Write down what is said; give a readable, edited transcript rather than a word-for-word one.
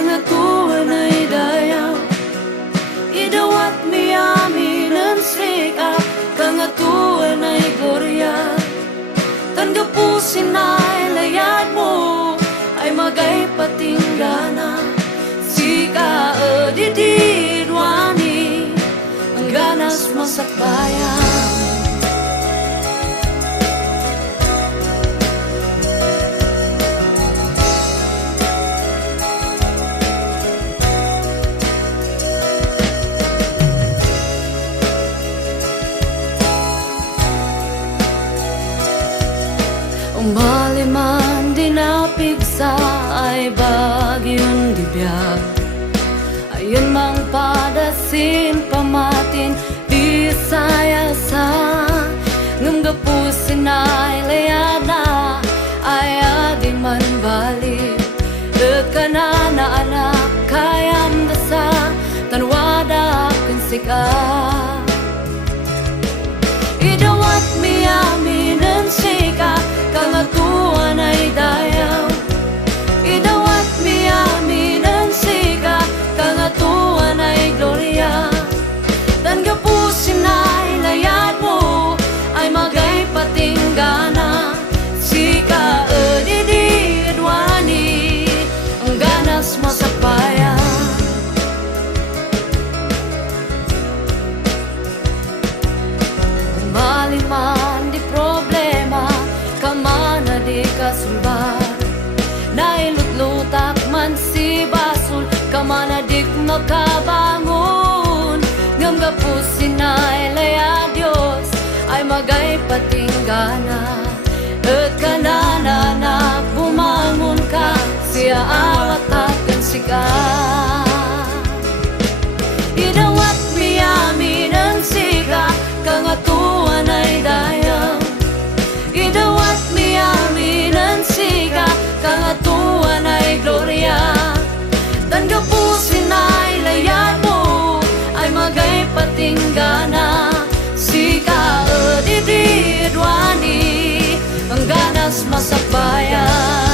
kangatuan ay dayaw. Idawat mi amin ang sikap, kangatuan ay glorya. Tanggapusin ay layad mo, ay magay patinggana. Sika dididwani, ang ganas masakbayan. Umaliman dinapigsa ay bagyong dibiyag. Ayun mang padasin pamatin di saya sa ngumgapusin ay layana ay adi man balik. Dekanana anak kayam dasa tanwada kensika. Idawat mi amin ang sika, kangatuan ay dayaw. Idawat mi amin ang sika, kangatuan ay glorya. Tanggapusin ay layad mo, ay magay patinggana. Sika dididwani, ang ganas masakbayan. Maliman di problema, kamana di kasulbar. Nailutlutak man si basul, kamana dik makabangon. Ngamgapusin ay laya Diyos, ay magay patinggana. At kanana na bumangon ka, siya awat at kansika. Idawat mi amin ang sika, kangatuan ay dayaw. Idawat mi amin ang sika, kangatuan ay glorya. Tanggapusin ay layad mo, ay magay patinggana. Sika dididwani, ang ganas masakbayan.